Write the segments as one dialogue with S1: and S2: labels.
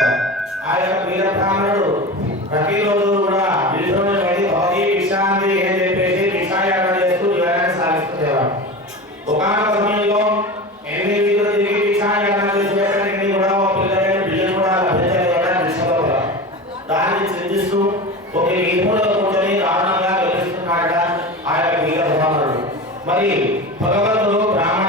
S1: ఆ యొక్క వీరభానుడు ప్రతిరోజు కూడా వీధిలోనే పడి భౌతి విశ్రాంతి అని చెప్పేసి విషయాలు చేస్తూ జీవనాన్ని సాగిస్తుండేవాడు. ఒకనొక సమయంలో ఎన్ని వీధులు తిరిగి విషయాలు చేసేటన్ని కూడా ఒక పిల్లలైన బియ్యం కూడా లభించలేదు కూడా దాన్ని చింతిస్తూ ఒక ఇరుములో కూర్చొని దారుణంగా వెలిస్తున్నాడట ఆ యొక్క మరి భగవంతుడు బ్రాహ్మణ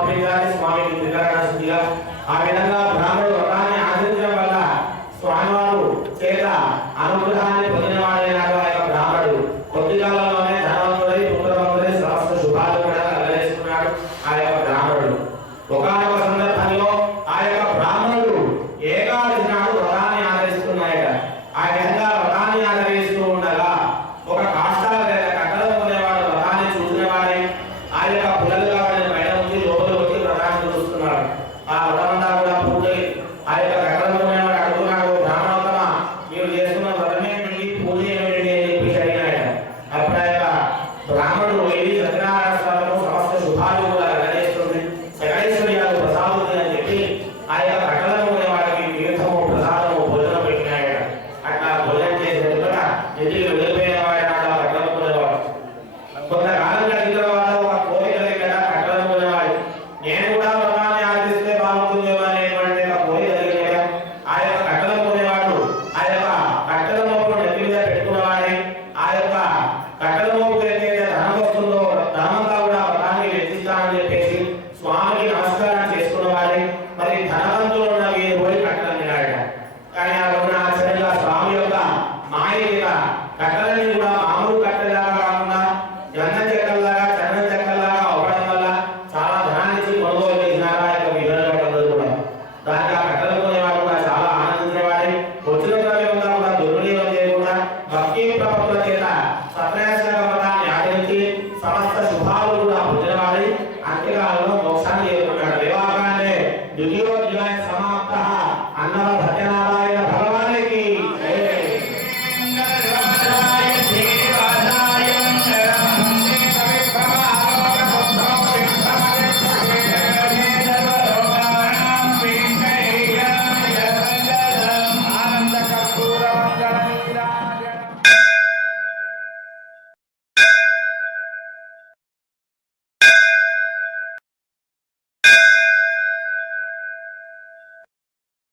S1: అనుగ్రహాన్ని పొందినవాడైన ఆ బ్రాహ్మడు కొద్ది కాలంలోనే ధనవంతుడై పుత్రవంతుడై సమస్త శుభాలు కూడా నెరవేర్చుకున్నాడు ఆ యొక్క బ్రాహ్మణుడు. ఒకనొక సందర్భంలో ఆ యొక్క బ్రాహ్మణుడు ఏకాదశి నాడు వ్రతాన్ని ఆదరిస్తున్నాయట ఆ విధంగా వ్రతాన్ని ఆదరిస్తూ ఉండగా ఒక కాష్టాల వేల కట్టలో ఉండేవాడు వ్రతాన్ని చూసినవాడే. ఆ యొక్క పుల్లలు కావాలని బయట వచ్చి లోపల వచ్చి వ్రతాన్ని చూస్తున్నాడు. ఆ వ్రతం